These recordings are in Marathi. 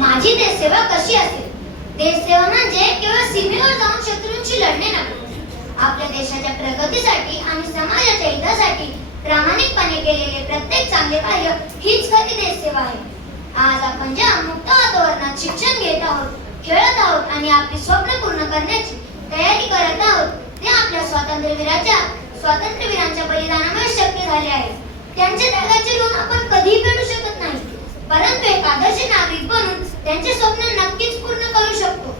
माझी देशसेवा कशी असेल? देशसेवा म्हणजे केवळ सीमेवर जाऊन शत्रूंशी लढणे नव्हे. आपल्या देशाच्या प्रगतीसाठी आणि समाजाच्या हितासाठी प्रामाणिकपणे केलेले प्रत्येक चांगले कार्य हीच खरी देशसेवा आहे. आज आपण ज्या मुक्त वातावरणात शिक्षण घेत आहोत, खेळत आहोत आणि आपली स्वप्न पूर्ण करण्याची तयारी करत आहोत, ते आपल्या स्वातंत्र्यवीरांच्या बलिदानामुळे शक्य झाले आहे. त्यांच्या त्यागाचे ऋण आपण कधीही फेडू शकत नाही, परंतु एक आदर्श नागरिक बनून त्यांचे स्वप्न नक्कीच पूर्ण करू शकतो.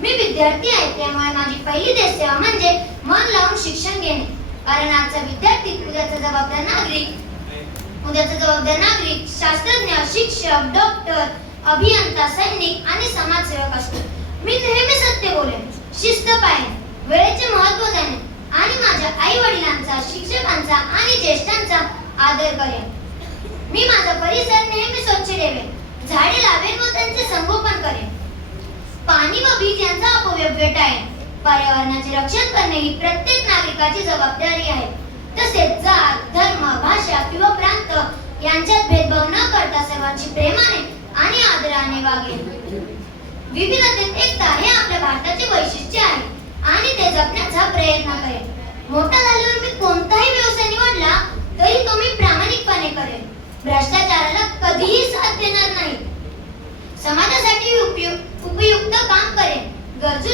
मी विद्यार्थी आहे, त्यामुळे माझी पहिली देशसेवा म्हणजे मन लावून शिक्षण घेणे. कारण आजचा विद्यार्थी उद्याचा जबाबदार नागरिक, शास्त्रज्ञ, शिक्षक, डॉक्टर, अभियंता, सैनिक आणि समाजसेवक असतो. मी नेहमी सत्य बोलेन, शिस्त पाळेन, वेळेचे महत्त्व जाणेन आणि माझ्या आई वडिलांचा, शिक्षकांचा आणि ज्येष्ठांचा आदर करेन. मी माझा परिसर नेहमी स्वच्छ ठेवेन, झाडे लावेन व त्यांचे संगोपन करेन. पाणी व वीज यांचा अपव्यय टाळेन. पर्यावरणाचे रक्षण करणे ही प्रत्येक नागरिकाची जबाबदारी आहे. तसेच जात, धर्म, भाषा किंवा प्रांत यांच्यात भेदभाव न करता सर्वांची प्रेमाने आणि आदराने वागेन. विविधतेत एकता हे आपल्या भारताचे वैशिष्ट्य आहे आणि ते जपण्याचा प्रयत्न करेन. मोठा झाल्यावर मी कोणताही व्यवसाय निवडला तरी तो मी प्रामाणिकपणे करेन. भ्रष्टाचाराला कधीही साथ देणार नाही. समाजासाठी उपयुक्त काम करेन. गरजू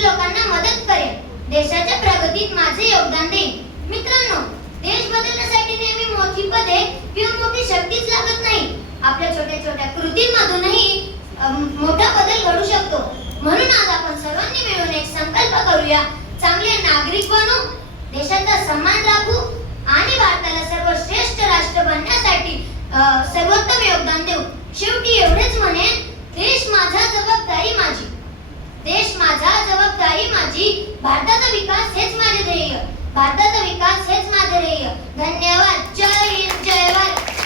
लोकांना मदत करेन. देशाच्या प्रगतीत माझे योगदान देईन. मित्रांनो, देश बदलण्यासाठी नेहमी मोठी पदे किंवा मोठी शक्तीच लागत नाही. आपल्या छोट्या छोट्या कृतींमधूनही मोठा बदल घडू शकतो. म्हणून आज आपण सर्वांनी मिळून एक संकल्प करूया. चांगले नागरिक बनू, देशाचा सन्मान राखू आणि भारताला सर्वश्रेष्ठ राष्ट्र बनण्यासाठी सर्वोत्तम योगदान देऊ. शेवटी एवढेच म्हणेन, देश माझा जबाबदारी माझी. देश माझा जबाबदारी माझी. भारताचा विकास हेच माझे ध्येय. भारताचा विकास